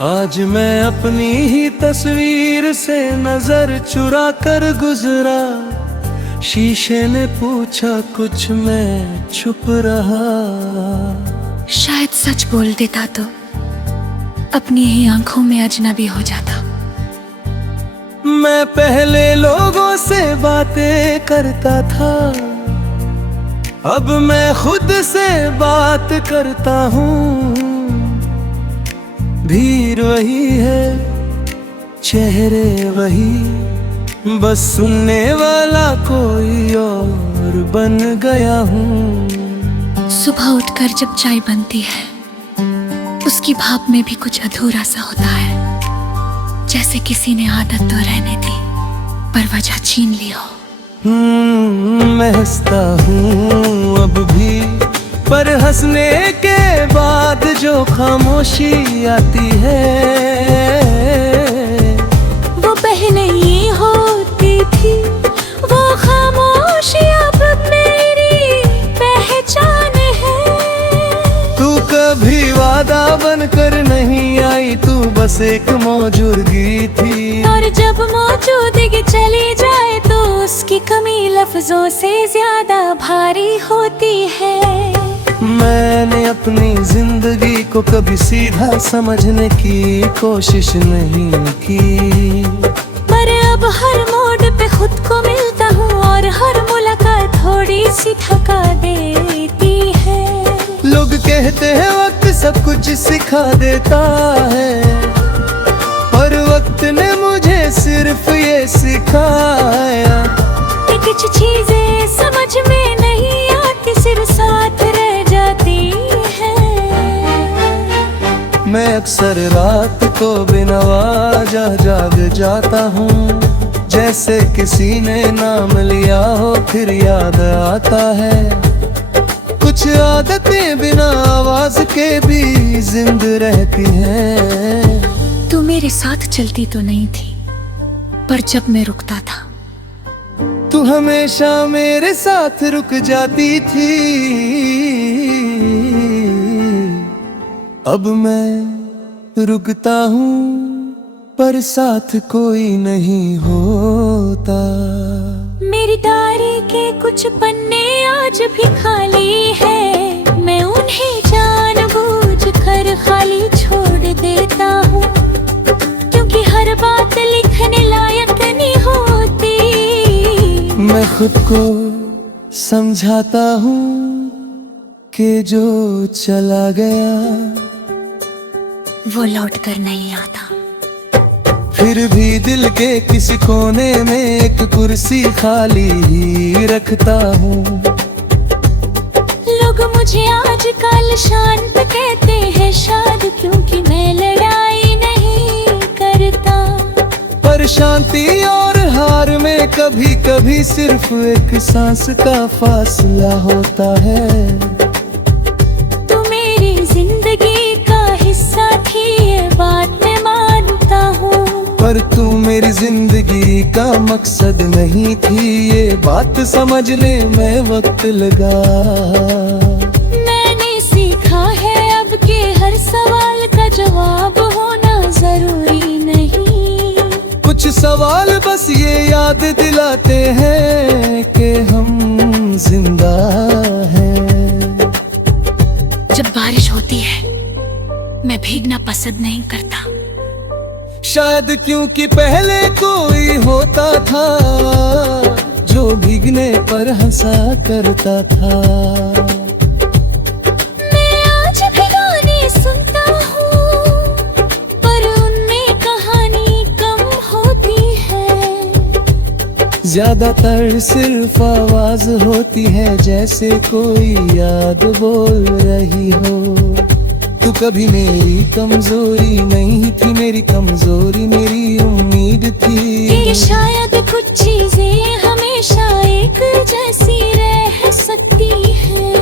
आज मैं अपनी ही तस्वीर से नजर चुरा कर गुजरा। शीशे ने पूछा कुछ मैं छुप रहा। शायद सच बोल देता तो अपनी ही आंखों में अजनबी हो जाता। मैं पहले लोगों से बातें करता था, अब मैं खुद से बात करता हूँ। भीड़ वही है, चेहरे वही, बस सुनने वाला कोई और बन गया हूँ। सुबह उठकर जब चाय बनती है, उसकी भाप में भी कुछ अधूरा सा होता है, जैसे किसी ने आदत तो रहने दी पर वजह छीन ली हो। मैं हंसता हूँ अब भी, पर हंसने के बाद जो खामोशी आती है वो पहले ही होती थी। वो खामोशी अब मेरी पहचान है। तू कभी वादा बनकर नहीं आई, तू बस एक मौजूदगी थी। और जब मौजूदगी चली जाए तो उसकी कमी लफ्जों से ज्यादा भारी होती है। मैंने अपनी जिंदगी को कभी सीधा समझने की कोशिश नहीं की, पर अब हर मोड़ पे खुद को मिलता हूँ और हर मुलाकात थोड़ी सी थका देती है। लोग कहते हैं वक्त सब कुछ सिखा देता है, पर वक्त ने मुझे सिर्फ ये सिखाया कि कुछ चीजें समझ में नहीं आती, सिर्फ साथ रह जाती है। मैं अक्सर रात को बिना वजह जाग जाता हूँ, जैसे किसी ने नाम लिया हो फिर याद आता है। कुछ आदतें बिना आवाज के भी जिंद रहती हैं। तू मेरे साथ चलती तो नहीं थी, पर जब मैं रुकता था तू हमेशा मेरे साथ रुक जाती थी। अब मैं रुकता हूँ पर साथ कोई नहीं होता। मेरी डायरी के कुछ पन्ने आज भी खाली है, मैं उन्हें जानबूझकर खाली छोड़ देता हूँ, क्योंकि हर बात लिखने लायक नहीं होती। मैं खुद को समझाता हूँ कि जो चला गया वो लौट कर नहीं आता। फिर भी दिल के किसी कोने में एक कुर्सी खाली ही रखता हूँ। लोग मुझे आजकल शांत कहते हैं, शायद क्योंकि मैं लड़ाई नहीं करता। पर शांति और हार में कभी कभी सिर्फ एक सांस का फासला होता है। तू मेरी जिंदगी का हिस्सा थी, ये बात मैं मानता हूँ, पर तू मेरी जिंदगी का मकसद नहीं थी, ये बात समझने में वक्त लगा। मैंने सीखा है अब कि हर सवाल का जवाब होना जरूरी नहीं। कुछ सवाल बस ये याद दिलाते हैं कि हम जिंदा हैं। जब बारिश होती है मैं भीगना पसंद नहीं करता। शायद क्योंकि पहले कोई होता था जो भीगने पर हंसा करता था। मैं आज भी गाने सुनता हूँ, पर उनमें कहानी कम होती है। ज्यादातर सिर्फ आवाज होती है, जैसे कोई याद बोल रही हो। तू कभी मेरी कमजोरी नहीं थी, मेरी कमजोरी मेरी उम्मीद थी कि शायद कुछ चीजें हमेशा एक जैसी रह सकती है।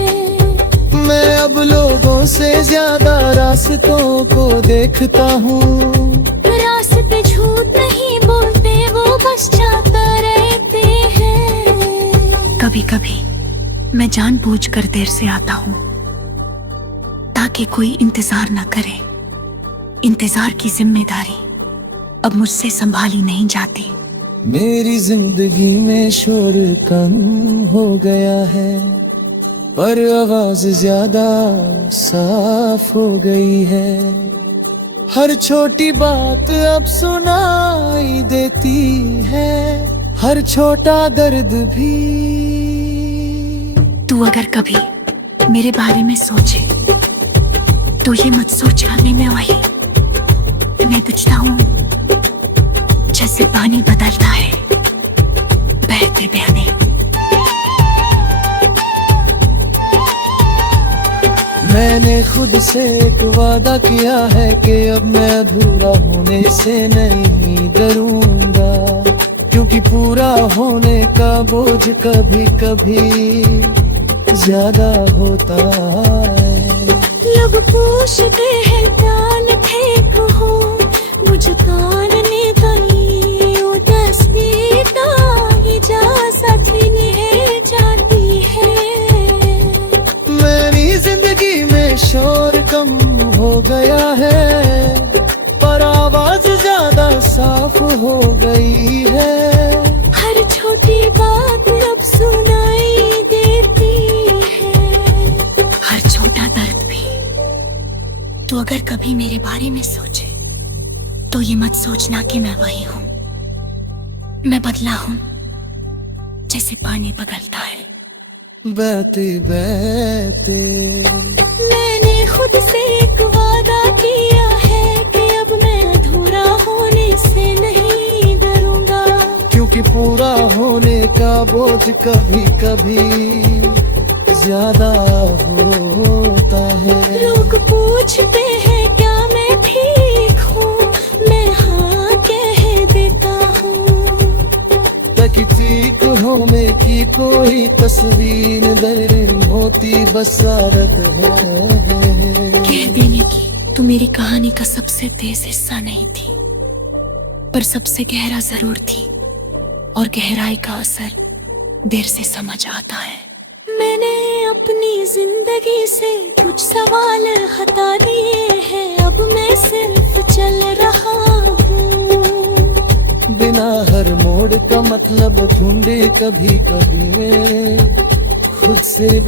मैं अब लोगों से ज्यादा रास्तों को देखता हूँ। रास्ते झूठ नहीं बोलते, वो बस जाता रहते हैं। कभी कभी मैं जानबूझकर देर से आता हूँ ताकि कोई इंतजार ना करे, इंतजार की जिम्मेदारी अब मुझसे संभाली नहीं जाती। मेरी जिंदगी में शोर कम हो गया है, पर आवाज ज्यादा साफ हो गई है। हर छोटी बात अब सुनाई देती है, हर छोटा दर्द भी। तू अगर कभी मेरे बारे में सोचे तो ये मत सोच हमें मैं वही मैं बुझता हूँ जैसे पानी बदलता है बहते बहने। मैंने खुद से एक वादा किया है कि अब मैं अधूरा होने से नहीं डरूंगा, क्योंकि पूरा होने का बोझ कभी कभी ज्यादा होता है। लोग पूछते हैं कान थे कहो, मुझे कान ने गई उदास पीता इजाजत नहीं जाती है। मेरी जिंदगी में शोर कम हो गया है, पर आवाज ज्यादा साफ हो गई है। हर छोटी बात अब सुनाई देती है, हर छोटा दर्द भी। तो अगर कभी मेरे बारे में सोचे तो ये मत सोचना कि मैं वही हूँ, मैं बदला हूँ जैसे पानी बदलता है बहते बहते। मैंने खुद से एक वादा किया है कि अब मैं अधूरा होने से नहीं डरूंगा, क्योंकि पूरा होने का बोझ कभी कभी ज्यादा होता है। लोग पूछते हैं क्या मैं ठीक हूँ, मैं हाँ कह देता हूँ। ताकि ठीक होने की कोई तस्वीर दर होती बसारत है। कह देने की तू मेरी कहानी का सबसे तेज हिस्सा नहीं थी, पर सबसे गहरा जरूर थी, और गहराई का असर देर से समझ आता है। मैंने अपनी जिंदगी से कुछ सवाल हटा दिए हैं, अब मैं सिर्फ चल रहा हूँ। बिना हर मोड़ का मतलब ढूंढे कभी कभी मैं खुद से